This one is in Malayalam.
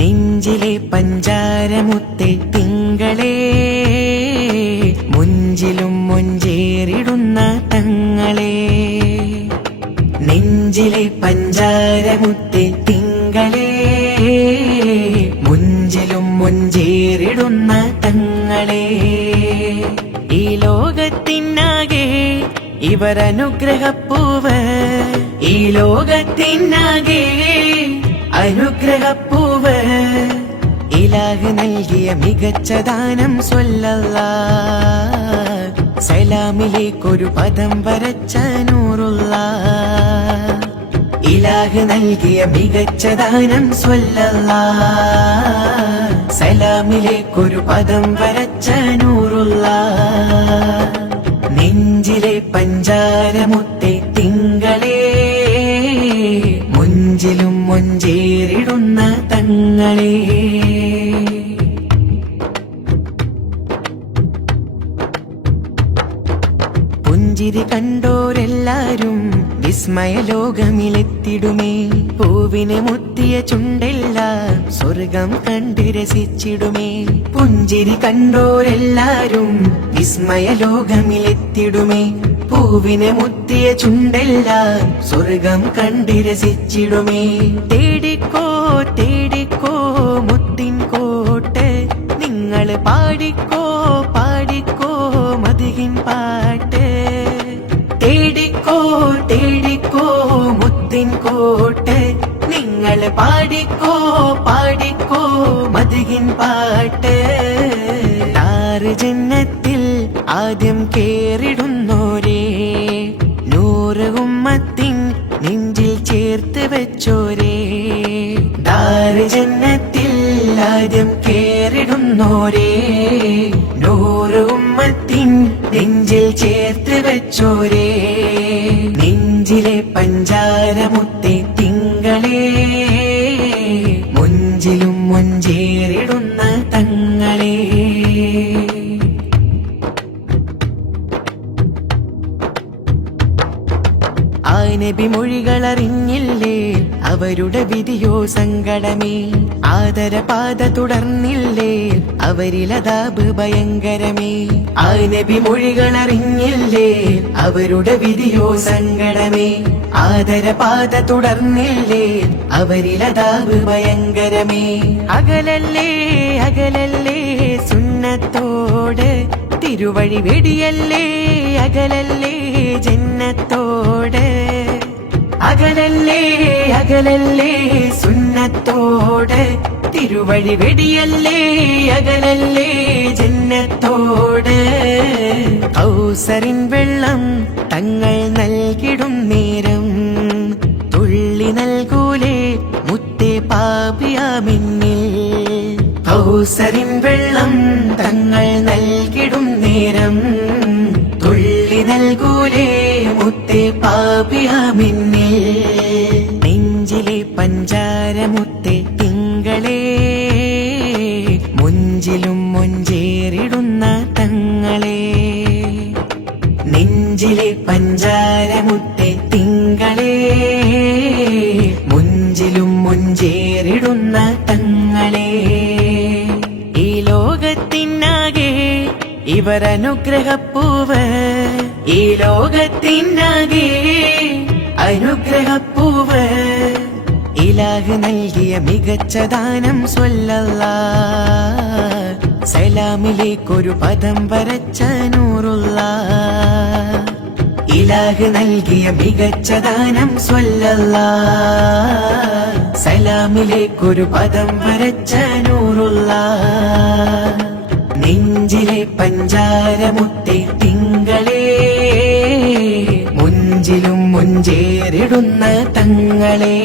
നെഞ്ചിലെ പഞ്ചാരമുത്തെ തിങ്കളേ, മുഞ്ചിലും മുഞ്ചേറിടുന്ന തങ്ങളെ. നെഞ്ചിലെ പഞ്ചാരമുത്തെ തിങ്കളേ, മുഞ്ചിലും മുഞ്ചേറിടുന്ന തങ്ങളെ. ഈ ലോകത്തിനാകെ ഇവർ അനുഗ്രഹപ്പൂവ്, ഈ ലോകത്തിനാകെ അനുഗ്രഹപ്പൂവ്. ഇലാഹ് നൽകിയ മികച്ച ദാനം സ്വല്ലല്ലാഹ്, സലാമിലേക്കൊരു പദം വരച്ച നൂറുല്ലാഹ്. ഇലാഹ് നൽകിയ മികച്ച ദാനം സ്വല്ലല്ലാഹ്, സലാമിലേക്കൊരു പദം വരച്ച നൂറുല്ലാഹ്. നെഞ്ചിലെ പഞ്ചാരമുത്തെ തിങ്കളേ, മുഞ്ചിലും മുഞ്ചേറിടുന്ന തങ്ങളെ. പുഞ്ചിരി കണ്ടോരെല്ലാരും വിസ്മയ ലോകമിലെത്തിടുമേ. പൂവിനെ മുത്തിയ ചുണ്ടെല്ലാം സ്വർഗം കണ്ട് രസിച്ചിടുമേ. പുഞ്ചിരി കണ്ടോരെല്ലാരും വിസ്മയ ലോകമിലെത്തിടുമേ. പൂവിനെ മുത്തിയ ചുണ്ടെല്ലാം സ്വർഗം കണ്ട് രസിച്ചിടുമേ. തേടിക്കോ തേടിക്കോ മുത്തിൻ കോട്ട്, നിങ്ങൾ പാടിക്കോ പാടിക്കോ മദിഹിൻ പാട്ട്. തേടിക്കോ തേടിക്കോ മുത്തിൻ കോട്ട്, നിങ്ങൾ പാടിക്കോ പാടിക്കോ മദിഹിൻ പാട്ട്. താറ് ജന്നത്തിൽ ആദ്യം കേറിടുന്നോരേ, നൂറ് ഉമ്മത്തിൻ നെഞ്ചിൽ ചേർത്ത് വെച്ചോരേ. താറ് ജന്നത്തിൽ ആദ്യം കേറിടുന്നോരേ, നൂറ് ഉമ്മത്തിൻ നെഞ്ചിൽ ചേർത്ത് വെച്ചോരേ. നെഞ്ചിലെ പഞ്ചാരമുത്തെ തിങ്കളേ, മുഞ്ചിലും മുഞ്ചേറിടുന്ന തങ്ങളെ. ആ നബി മൊഴികളറിഞ്ഞില്ലേ, അവരുടെ വിധിയോ സങ്കടമേ. ആദരപാത തുടർന്നില്ലേ, അവരിലതാബ് ഭയങ്കരമേ. ആ നബി മൊഴികളറിഞ്ഞില്ലേ, അവരുടെ വിധിയോ സങ്കടമേ. ആദരപാത തുടർന്നില്ലേ, അവരിലതാബ് ഭയങ്കരമേ. അകലല്ലേ അകലല്ലേ സുന്നത്തോട്, തിരുവഴി വെടിയല്ലേ അകലല്ലേ ജന്നത്തോട്. അകലല്ലേ അകലല്ലേ സുന്നത്തോട്, തിരുവഴി വെടിയല്ലേ അകലല്ലേ ജന്നത്തോട്. കൗസറിൻ വെള്ളം തങ്ങൾ നൽകിടും നേരം, തുള്ളി നൽകൂലേ മുത്തേ പാപിയാമിന്നിൽ. കൗസറിൻ വെള്ളം തങ്ങൾ നൽകിടും നേരം, തുള്ളി നൽകൂലേ മുത്തേ പാപിയാമിന്നിൽ. നെഞ്ചിലെ പഞ്ചാരമുത്തെ തിങ്കളേ, മുഞ്ചിലും മുഞ്ചേറിടുന്ന തങ്ങളെ. നെഞ്ചിലെ പഞ്ചാരമുത്തെ തിങ്കളേ, മുഞ്ചിലും മുഞ്ചേറിടുന്ന തങ്ങളെ. ഈ ലോകത്തിനാകെ ഇവർ അനുഗ്രഹപ്പൂവ്, ഈ ലോകത്തിനാകെ അനുഗ്രഹപ്പൂവ്. ഇലാഹ് നൽകിയ മികച്ച ദാനം സ്വല്ലല്ലാഹ്, സലാമിലേക്കൊരു പദം വരച്ച നൂറുല്ലാഹ്. ഇലാഹ് നൽകിയ മികച്ച ദാനം സ്വല്ലല്ലാഹ്, സലാമിലേക്കൊരു പദം വരച്ച നൂറുല്ലാഹ്. നെഞ്ചിലെ പഞ്ചാരമുത്തെ തിങ്കളേ, മുഞ്ചിലും മുഞ്ചേറിടുന്ന തങ്ങളെ.